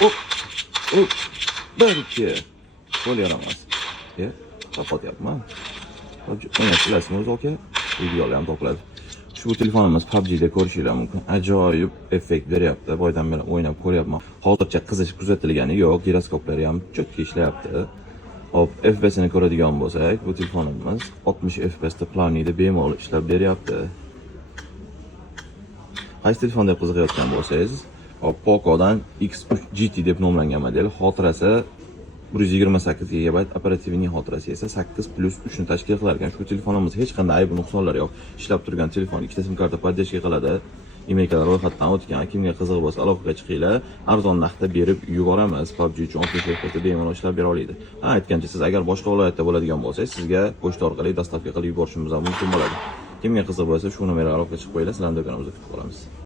Hop, hop, 1, 2. Bo'laveramiz. Kapatyapman. Bilasizmi o'zi aka? Videolar ham topiladi. Ushbu telefonimiz PUBG'da ko'rishingiz mumkin. Ajoyib effekt beryapti. Boydan beri o'ynab ko'ryapman. Hozircha qizish kuzatilgani yo'q. Giroskoplari ham cho'tka ishlayapti. Hop, FPS ni ko'radigan bo'lsak, bu telefonimiz 60 FPS da planida bemalol ishlab beryapti. Qaysi telefon deb qiziqayotgan bo'lsangiz, hop, Poco'dan X3 GT deb nomlangan model, xotirasi 128 GB, operativning xotirasi esa 8+3 ni tashkil qilar ekan. Shu telefonimiz hech qanday ayb nuqsonlari yo'q. Ishlab turgan telefon, ikkita sim karta podдержка qiladi. Emaillar ro'yxatdan o'tgan. Kimga qiziq bo'lsa, aloqaga chiqinglar. Arzon narxda berib yuboramiz. PUBG uchun 60 FPS da bemalol ishlab bera oladi. Aytgancha, siz agar boshqa viloyatda bo'ladigan bo'lsangiz, sizga pochta orqali dostavka qilib yuborishimiz mumkin bo'ladi. Kimga qiziq bo'lsa, shu nomerga aloqaga chiqib qo'yinglar, sizlarni do'konimizda kutib qolamiz.